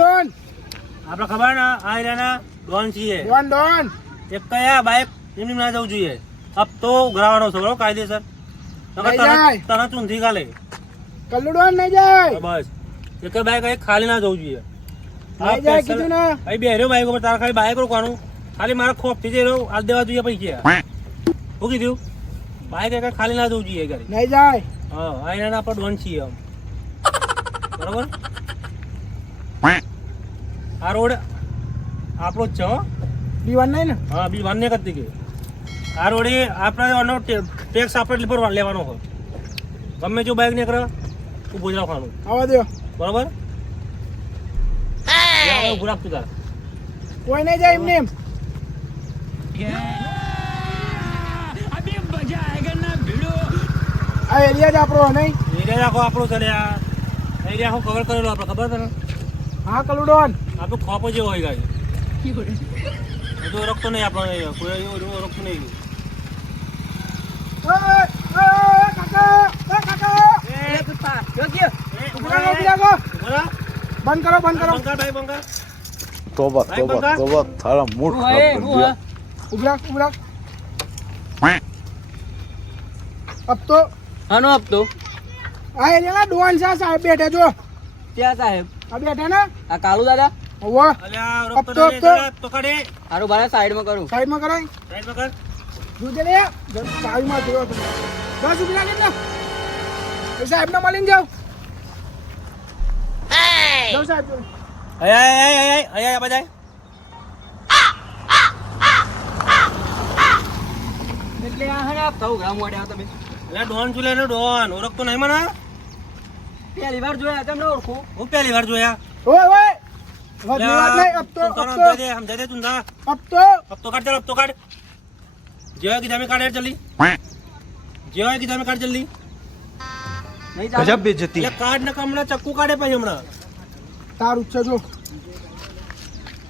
Don આપણે ખબર ને આ એરિયાના ડોન છીએ. ડોન એક કયા બાઇક એમની ના જવું જોઈએ. અબ તો ઉઘરાવાનો છે બરોબર કાયદેસર. તને ચૂંધી ગાલે કલ્લુ ડોન નહીં જાય. બસ એક બાઇક અહીં ખાલી ના જવું જોઈએ. નહીં જાય કીધું ને. અહીં બેહ્યો બાઇક ઉપર તારે ખાલી બાઇક રોકવાનું. ખાલી મારા ખોફ થી જઈ રહ્યો આ દેવા જોઈએ પૈસા. શું કીધું? બાઇક એક ખાલી ના જવું જોઈએ ગાડી. નહીં જાય. હા આ એરિયાના આપણે ડોન છીએ આમ બરોબર. આ રોડ આપણો જ છે હો. B1 નહીં ને? હા B1 ને કરતી કે આ રોડે આપણે ટેક્સ આપણે પર લેવાનો હોય. ગમે જો બાઇક નીકળે ઊભું જ રાખવાનું. આવવા દો. બરોબર ઊભું રાખતું તારે. કોઈ નહીં જાય એમને એમ. આ એરિયા જ આપણો નહીં. એરિયા આખો આપણો છે આ એરિયા આખો કવર કરેલો આપણે ખબર તને. હા કલ્લુ ડોન આપણું ખોપ જેવો હોય ગાડી. બધું ઓળખતો નહીં આપણે કોઈ ઓળખતું નહીં. બંધ કરો બંધ કરો. तोबा तोबा तोबा थारा मूड खराब कर दिया. ઉભરા અબ તો હાનો આપતો આ એરિયાના ડોન છે સાહેબ બેઠે જો. ત્યાં સાહેબ આ બેઠા ને આ કાળુ દાદા ઓવો અલ્યા ઓળખતો નહીં તો કાઢે હારું ભાઈ સાઈડમાં કરું. સાઈડમાં કરાય. સાઈડમાં કર. દૂધ લે ચાવીમાં જોયો તો 10 રૂપિયા કેટલા એ સાહેબને મળીને જાવ. જાવ સાહેબ. આયા બજાય. એટલે આ હે આપતા ઉઘરા મોડ્યા તમે. એટલે ડોન છું લે ડોન ઓળખતો નહીં મને. પહેલી વાર જોયા તમને ઓળખું. હું પહેલી વાર જોયા. ઓય ઓય વધની વાત નહીં. અબ તો સમજાય દે તું ના. અબ તો अब तो काट चल अब तो काट जेवा की दामे काट यार जल्दी जेवा की दामे काट जल्दी નહીં गजब बेइज्जती. ये काट न कमला चक्कू काटे પછી હમણાં તારું છે જો.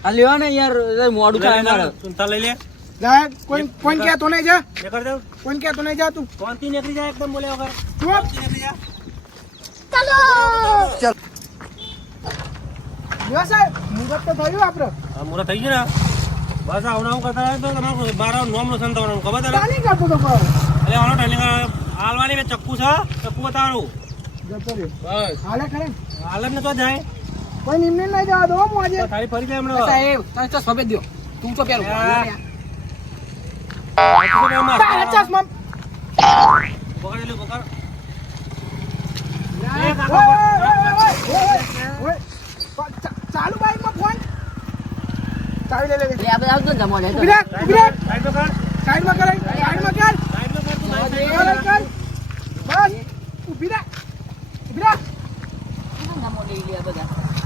આ લેવા ને યાર મોડું થાય મારે. સુનતા લઈ લે જાય કોઈ કહેતો નહીં જા. નીકળ જાવ કોઈ કહેતો નહીં જા તું. કોણથી નીકળી જાય એકદમ બોલે વગર તું કોણથી નીકળી જા. લ્યો સાહેબ મુહૂર્ત તો થયું આપણે. આ મોરા થઈ ગયો ને બસ આવના હું કરતા તો તમારું મારા નામનો સંતાવવાનું ખબર તને તાલી કરતો તો પણ. અરે આનો ટાઈલિંગ હાલવાની મે ચક્કુ છે ચક્કુ બતાવવાનું જતો રહ્યો. બસ હાલે ખરે હાલ ને તો જાય કોઈ નિમને નહીં જવા દો હું આજે. તારી ફરી જાય હમણાં સાહેબ તમે તો સોંપી દો. તું તો પેલું તારા ચશ્મા પકડ લે પકડ ચાલુ બાઈકમાં ફોન ચાવી લે લે. આ બધા આવતો ને મોડે ઉભી રાખ, ઉભી રાખ. સાઈડ પર કર સાઈડમાં કરાય સાઈડમાં કર. સાઈડ પર કર તું કર, કર. બસ ઉભી રાખ, ઉભી રાખ.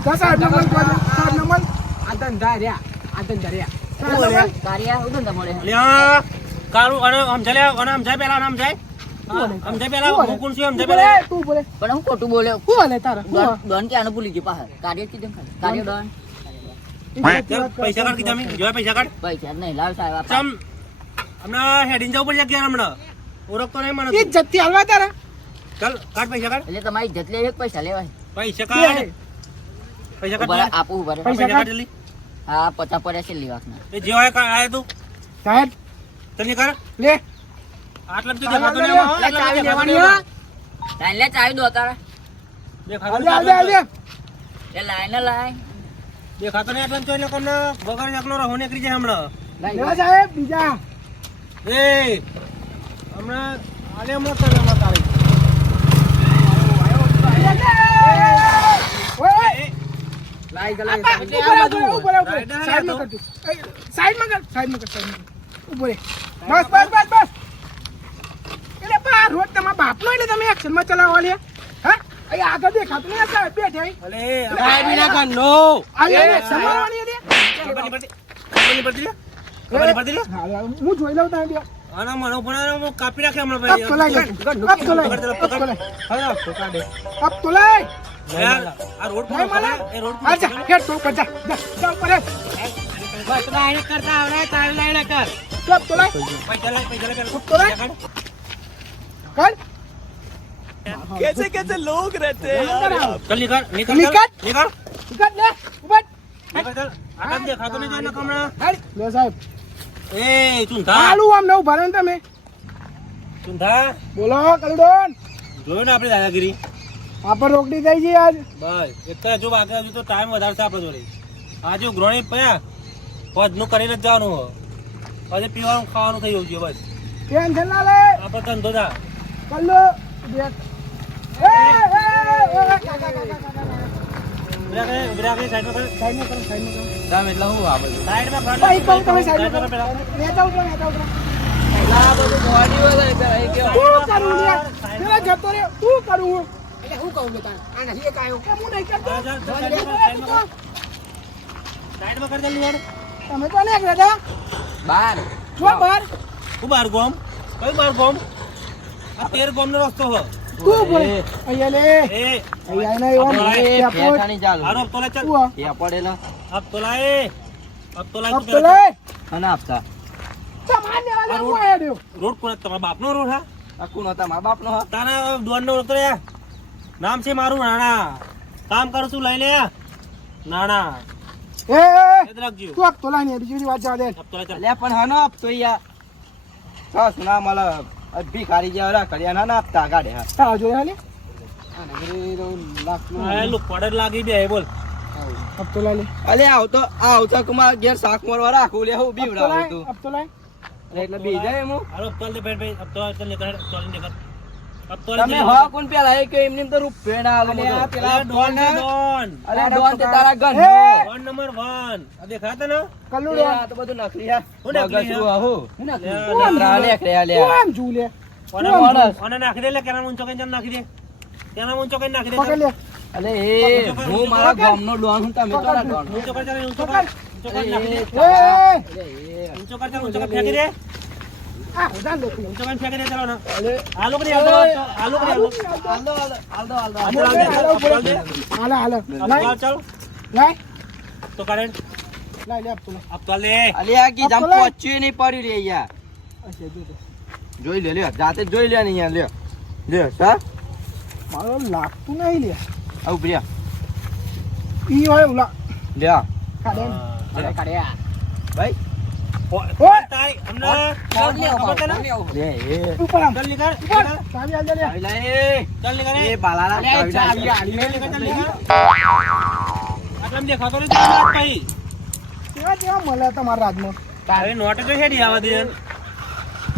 જા સાહેબને મળ, સાહેબને મળ. આ ધંધા રહ્યા આ ધંધા રહ્યા. સાહેબને મળ. કાર્યા હું ધંધા મોડે. લ્યા કાળુ અને સમજાય લે અને સમજાય પેલા અને સમજાય પેલા મુકુન છે સમજાય તું પેલા બોલે, તું બોલે. પણ હું ખોટું બોલ્યો. શું હાલે તારા? શું હાલે? ડોન કે આનું ભૂલી ગયો પાછળ. કાર્ય કીધું ખાલી. કાર્ય ડોન ચાલ પૈસા કાઢ કીધા મેં જો પૈસા કાઢ પૈસા જ નહીં લાવ સાહેબ આપા. ચમ હમણાં હેડિંગ જવું પડશે ક્યાં હમણાં ઓળખતો નહીં મને ઈ જતી હાલવા તારા. ચાલ કાઢ પૈસા કાઢ એટલે તમારી ઇજ્જત લેવી કે પૈસા લેવાય. પૈસા કાઢ પૈસા ઉભા રહો, કાઢ આપું ઉભા રહો. પૈસા કાઢ જલ્દી હા 50 પડ્યા છે લેવાના. એ જે હોય આય તું સાહેબ જલ્દી કર લે. આટલા બધું દેખાતો નહીં આમાં, એટલે આટલા ચાવી બધું લેવાની દેખાતો હો. ચાલે ચાવી દો તારા. દેખાતો હાલે હાલે હાલે. એ લાય ને લાય. દેખાતો નહીં આટલા ચોઈ લોકોને વગર એકલો રહો નીકળી જાય હમણાં લેવા સાહેબ બીજા. એ હમણાં આલે હમણાં કરે હમણાં તારી ઓય લાય ગલાય. ઉભો રહે, ઉભો રહે. સાઈડમાં કર તું. એ, સાઈડમાં કર, સાઈડમાં કર, સાઈડમાં કર. ઉભો રહે. બસ બસ બસ બસ. એટલે બા રોજ તમારા બાપનો એટલે તમે એક્શનમાં ચલાવવા લે. હા અહીં આગળ દેખાતું નહીં આ સાહેબ બેઠે અહીં. અલે આ બીના કા નો આ લઈને સમારવાની હતી. ખબર નહીં પડતી ખબર નહીં પડતી ખબર નહીં પડતી હા, હા, હું જોઈ લઉં ત્યાં ત્યાં. આના મને પણ કાપી નાખે હમણાં અપ તો લાય, અપ તો લાય, પકડ, અપ તો લાય, હા તો કાઢે અપ તો લાય. યાર આ રોડ પર ભાઈ માલા. એ રોડ હા, જા, હેડ તો ઉપર જા, જા, જા ઉપર હેડ. બસ લાઈને કરતા આવડે તારે લાઈને કર જા, અપ તો લાય, પૈસા લે પેલા અપ તો લાય. કર. कैसे कैसे लोग रहते हैं यार. ચલ નીકળ નીકળ નીકળ. નીકળ ઉભા લે ઉભા આકાશ દેખાતો નહીં જોઈને કમળા. હાડી લે સાહેબ એ ચુંધા આલુ આમ નવ ભરે ને તમે ચુંધા બોલો કલડોન જોયું ને આપણી દાદાગીરી. આપણ રોકડી થઈ ગઈ આજ બસ એટલે જો બાકી હજુ તો ટાઈમ વધારે છે આપણે જોડે. આજે ગ્રોણી પયા પદનું કરીને જ જવાનું હોય. પછી પીવાનું ખાવાનું થઈ ગયું છે બસ. ટેન્શન ના લે આપણે ધંધો થા. કલ્લો દેખ એ વિરાગે સાઈડમાં કર. સાઈડમાં કરો સાઈડમાં કરો તામ એટલે હું આ બધું સાઈડમાં કર. ભાઈ કહું તમે સાઈડમાં કરો પેલા. નેતા ઉતરો નેતા ઉતરો આ બધું બોડી હોય પેલા એ કેવો તું કરું લે પેલા જતો રે તું કરું એટલે હું કહું બેટા આ નહીં એક આયો હું નહીં કરતો સાઈડમાં કર જલ્દી યાર. તમે તો ને દાદા બાર જો બાર હું બાર ગોમ. કયું બાર ગોમ? આ 13 ગોમનો રસ્તો હો. તું બોલ અહીંયા લે એ અહીંયા નહીં ઓમ પેઠાની ચાલુ આરો તોલા ચાલ. તું એ પડેલા અબ તોલા એ. અબ તોલા અબ તો લે અને આપતા સામાન્ય વાળા હું આયા દેવ રોડ કોણ તમારા બાપનો રોડ હા? આ કોણ હતા મા બાપ નો તારા દોડનો રોડ તો યાર. નામ છે મારું નાણા. કામ કરું છું લઈ લે નાણા. એ યાદ રાખજો. તું અબ તો લાઈ ને બીજી બધી વાત જવા દે અબ તોલા ચાલ. લે પણ હનો આપતો યાર સુના માલા ભિખારી જેવા કર્યા ના આપતા ગાડે હા તાવ જોયા હાલે આ લો પડર લાગી બે બોલ. અબ તો લાઈ લે અલે આવતો કુમાર ઘેર શાક મોરવા રાખું લે હું બીવડાવું તું અબ તો લાઈ એટલે બી જાય હું હાલો અબ તોલ દે બેટ ભાઈ. અબ તો ચાલ નીકળ. તોલ નીકળ. અબ તોલ તમે હો કોણ પેલા એ કે એમની તો રૂપિયા ના આલો બધો પેલા ડોન છે ડોન. અરે ડોન તે તારા ગન એ! Don number 1. આ દેખાતા ને? કલ્લુ આ તો બધું નકલી હા હું નકલી બગસરું હા? આહું હું લે, નકરા લે કર્યા લે તું આમ જુ લે ઓને માણસ. ઓને નાખી દે લે કેના ઊંચો કઈ જમ નાખી દે. કેના ઊંચો કઈ નાખી દે. પકડ લે અલે એ હું મારા ગામનો ડોન હું તમે કોના ડોન ઊંચો કર ચાલ ઊંચો કર. ઊંચો કર નાખી દે. એ ઊંચો કર ચાલ ઊંચો કર ફેંકી દે. આ ઉડાન દે તું ઊંચો કર ફેંકી દે ચાલો ને. અલે આલુ કરી આલુ આલુ કરી આલુ. હાલદો હાલદો અબ તોલ દે. હાલે હાલે અબ લાઈ તોલ ચાલ. લાઈ તો કરંટ. લાઈ લે અબ તો લાઈ અબ તોલ દે. અલે આ કી જમ પહોંચ્યું નહીં પડ્યું રે યાર અચ્છા જો તો જોઈ લે જાતે જ જોઈ લે ને યાર લે સર મારો લાગતું નહીં લે આવ પ્રિયા ઈ હોય ઉલા લે કાઢે કાઢ્યા ભાઈ ઓય! તારી અમને ખબર છે ને? લે એ ઉપર આમ ચાલ નીકળ. ઉપર ચાવી આલ દે લે આવી લે ચાલ નીકળ. એ બાલાલા ચાવી લે. ચાલ નીકળ. આટલામાં દેખાતો નહીં ચાલ રાત ભાઈ. કેવા કેવા મળે તમારા રાજમાં હવે નોટ તો હેડી આવા દે.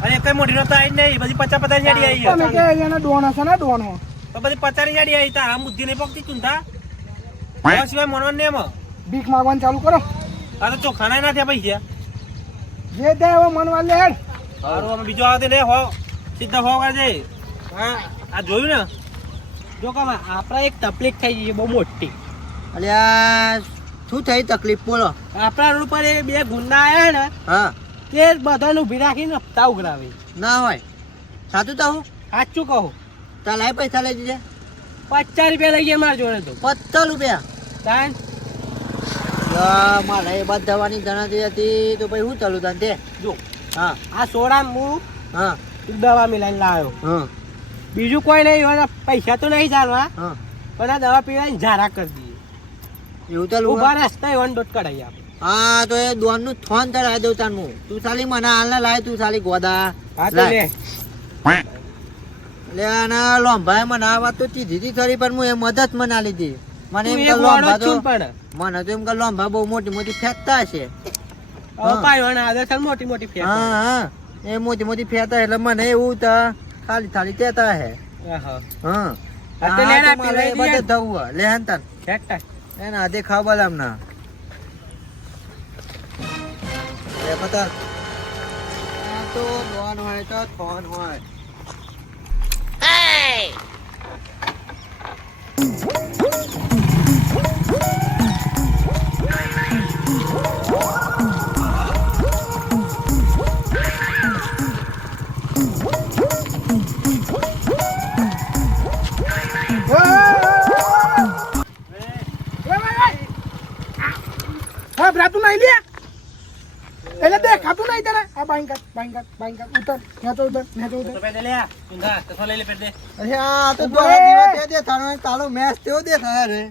અરે કઈ મોટી નોટ આવી નહીં. બધી 50 ની હેડી આવી તમે કે અહીંયાના ડોન હશે ને ડોન હો તો બધી 50 ની હેડી આવી. તારા બુદ્ધિ નહીં પકતી ચૂંધા. એના સિવાય મનવાનું નહીં એમાં. ભીખ માંગવાનું ચાલુ કરો આ તો ચોખાના ના થયા પૈસા. જે દે હવે મનવા લે હેડ સારું અમે બીજો આવતી નહીં હો સીધા હો કરજે. હા આ જોયું ને. જો કામ આપણે એક તકલીફ થઈ ગઈ બહુ મોટી. અલ્યા શું થઈ તકલીફ બોલો આપણા રોડ પર એ બે ગુંડા આયા ને હા તે બધાને ઊભી રાખીને હપ્તા ઉઘરાવે. ના હોય સાચું તો હું સાચું કહું તાર લાઈ પૈસા લઈ દીધે 50 રૂપિયા લઈ ગયા મારા જોડે તો. 50 રૂપિયા તાન મારે એ બાદ દવાની ગણાતી હતી તો પછી શું ચાલુ તાન તે જો હા આ સોડા હું હા દવા મિલાઈને લાવ્યો. હા બીજું કોઈ નહીં એવાના પૈસા તો નહીં ચાલવા હા પણ આ દવા પીવાની ઝારા કરી દઈએ. એવું ચાલુ ઉભા રસ્તા એવાને દોટ કઢાઈ આપણે. હા તો એ દોન નું થોન ચડાવી દઉં તાન હું તું સાલી મને હાલ ના લાય તું સાલી ગોદા હા તો લે. લે આના લોંભાએ મને આ વાત તો કીધી હતી ખરી પણ હું એ મદદ મને આલી હતી મને એમ તું કે એક લોંભા વાળો જ તો છું પણ. મને તો એમ કે લોંભા બહુ મોટી મોટી ફેંકતા હશે હવે પાયોના આદર્શન મોટી મોટી ફેંક. હા હા એ મોટી મોટી ફેંકતા એટલે મને એવું તા ખાલી થાળી તેતા હે આહા. હા આ તો લે ને, તો મારે એ પીવાય બધે દઈએ. ધવું હે. લે હન તાન ફેંકતા. એને આધે ખાવ બદામ ના એ પતા આ તો દોન હોય તો ફોન હોય હા ભરાતું નહીં લે એટલે દેખાતું નહીં તને આ બાઈંગ ઉતર નેચો ઉતર તો પે દે લે ચૂંધા તો લઈ લે પે દે. અરે આ તો ઉભો દોરા રે. દીવા તે દે તારો કાલો મેચ તેવો દેખાય રે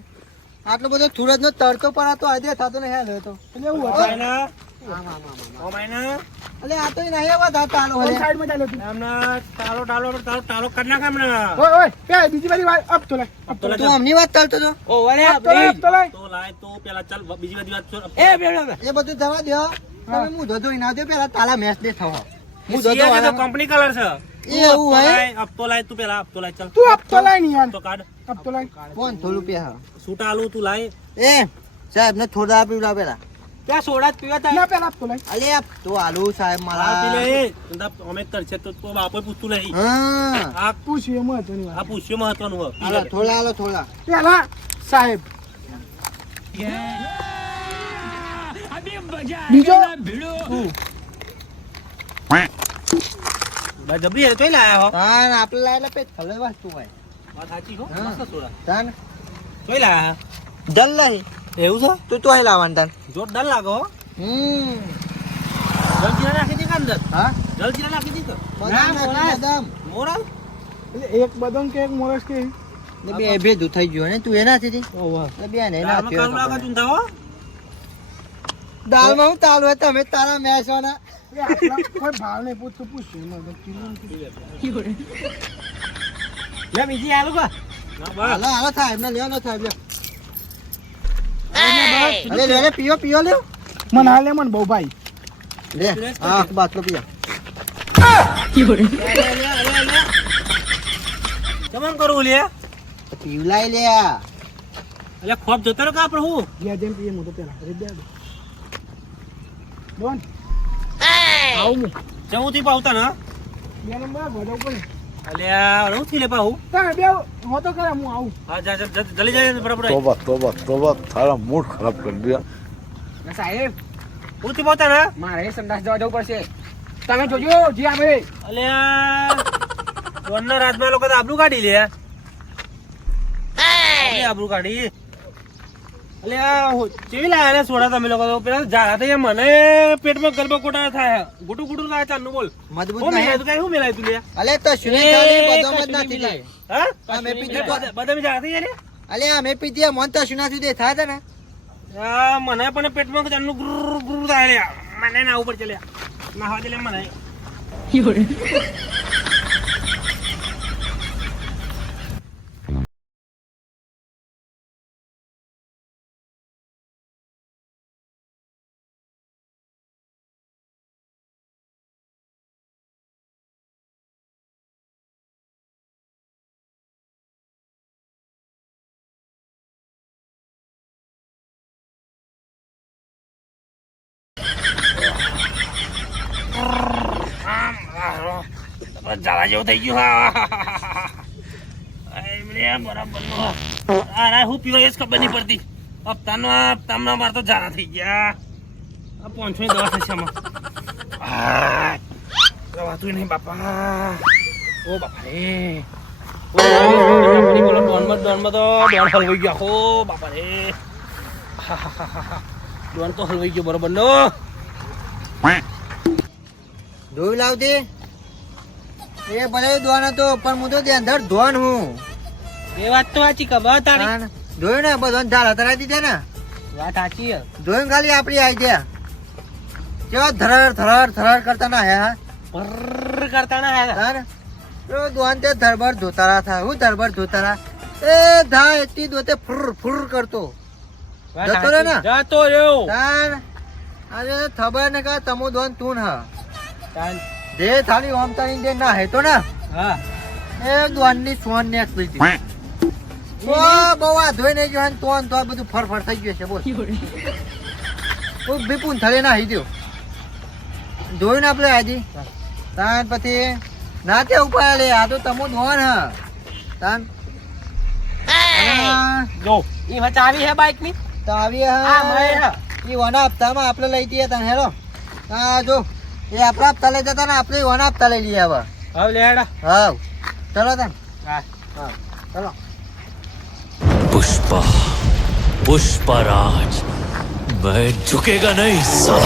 આટલો બધો સુરજ નો તડકો પડાતો આજે થતો નહીં હાલ તો એટલે એવું હતું. માયના ઓ માયના અલે આ તો નહીં આવા દાતા આલો ઓલી હલે સાઈડમાં ચાલ્યો તું. હમણાં ટાલો કરી નાખ હમણાં ઓય ઓય બે બીજી વાળી વાત અપ તો લાય અપ તો લાય. તું અમની વાત ચાલતો તો ઓ વળે અપ તો લાય, અપ તો લાય. તો લાય તો પેલા ચાલ બીજી બધી વાત છોડ. એ બધું જવા દો તમે હું ધોધો ના દો પેલા તાલા મેચ દે થવા હું ધોધો CR તો વાળા કંપની કલર છે એવું હે અપ તો લાય તું પેલા અપ તો લાય ચાલ તું અપ તો લાય ને યાર. તો કાઢ અપ તો લાય. 500 રૂપિયા સૂટ આલુ તું લાય એ સાહેબ ને થોડા પીવડા પેલા ત્યાં સોડા જ પીવા ના પેલા અપ તો લાય. અલે તો આલુ સાહેબ આ મારા પી લે અમે કરશે તો બાપો પૂછતું નહીં હા આ પૂછ્યું એમ મહત્વની વાત. આ પૂછ્યું મહત્વનું હોય. પી હાલો લે. થોડા હાલો થોડા પેલા સાહેબ બીજો બા જબરી હે તોય લાયા હો તાન આપણે લાયેલા પેટ હલે વસ્તુ હોય વાત સાચી હો હા. મસ્ત સોડા તાન તોય લાયા ડલ લઈ એવું છે તું તો લાવવાનું તાન જોરદાર લાગો હો જલજીરા નાખી દી અંદર હા જલજીરા નાખી દી બદામ નાખી બદામ મોરા એટલે એક બદામ કે એક મોરસ કે ને બે ભેદું થઈ ગયું ને તું એના થી ઓહો એટલે બે ને દાળમાં કાળું લાગે ચૂંધા હો દાળમાં હું તાલું હોય તમે તારા મેસવાના એટલે આટલા કોઈ ભાવ નહીં પૂછતું પૂછ્યું એમ હતું. કિલો ને લે બીજી આલુ કા ના બસ હાલો હાલો સાહેબ ને લ્યો ને સાહેબ લ્યો અરે લે લે પીઓ પીઓ લ્યો મને હાલે મને બહુ ભાઈ લે હા બાટલો પીઓ કેમ કરું લે પીવલાઈ લે અલે ખોપ જતો રે કા આપણે હું ગયા જેમ પીએ હું તો પેલા અરે દે ડોન આવું હું જવું થી પાવતા ને બે નંબર ભજાવ પડે અલ્યા હું થી લે પાઉ તમે બે હો તો ખરા હું આવું હા જા જા જલ્દી જાય બરાબર तोबा तोबा तोबा थारा मूड खराब कर दिया સાહેબ હું થી પાવતા ને મારે સંડાસ જવા જવું પડશે તમે જોજો જી આવે અલ્યા વરના રાજમાં લોકો તો આબરૂ કાઢી લે આબરૂ કાઢી અલ્યા કેવી લાયા લે સોડા તમે લોકો તો પેલા જાડા થઈ મને પેટમાં ગરબા કોટા થાય ગુટું ગુટું થાય ચાલનું બોલ મજબૂત હું નહીં મેલાય તું કઈ હું મેલાય તું લે અલે તો શુને ચાલે બદામ જ નાખી દે હા અમે પીધું તો. બધા જાડા થઈ જાય અલે અમે પીધી મન તો શુના સુધી થાય છે ને આ મને પણ પેટમાં ચાલનું ગુરુ ગુરુ થાય લે મને ના ઉપર ચલે ના હા ચલે મને જવા જેવું થઈ ગયું હા બરાબર અરે હું પીવા એ જ ખબર નહીં પડતી હપ્તામાં મારે તો જાના થઈ ગયા 500 દવા થશે આમાં દવાતું નહીં બાપા ઓ બાપા રે બોલો ડોનમાં તો ડોન હલવાઈ ગયો આખો બાપા રે ડોન તો હલવાઈ ગયો બરોબર નો ધોઈ લાવતી એ ભલે દોન હતો પણ હું તો ધ્યાન ધોન હું એ વાત તો સાચી ખબર તારી તાન ધોયું ને બધો ધારા ધરાઈ દીધા ને વાત સાચી હે ધોઈને ખાલી આપડી આવી ગયા કેવા ધરાર ધરાર ધરાર કરતા ના હે હા પર કરતા ના હે તાન તો દોન તે ધરબર ધોતારા થા હું ધરબર ધોતારા એ ધા એટલી દોતે ફુર ફુર કરતો જતો રે ને જતો રહ્યો તાન અરે ખબર ને કા તમો દોન તું હા તાન જે થાળી ઓમ તાણી દે ના હે તો ના હા એ દોન ની સોન નેક લીધી ઓ બહુ આ ધોઈ નહીં જો તો તો બધું ફરફર થઈ ગયું છે બોલ ઓ વિપુન થળે ના હી દો ધોઈ ને આપણે આજી તાન પછી નાતે ઉપાય લે આ તો તમો દોન હા તાન જો ઈ ચાવી હે બાઈક ની તો આવી આ હા ભાઈ હે ઈ વના હપ્તામાં આપણે લઈ દઈએ તને હેલો હા જો એ આપણા હપ્તા લઈ જતા ને આપણે વના હપ્તા લઈ લઈએ હવે હવે લેડા હા ચલો તને હા હા ચલો पुष्पा पुष्पराज मैं झुकेगा नहीं साला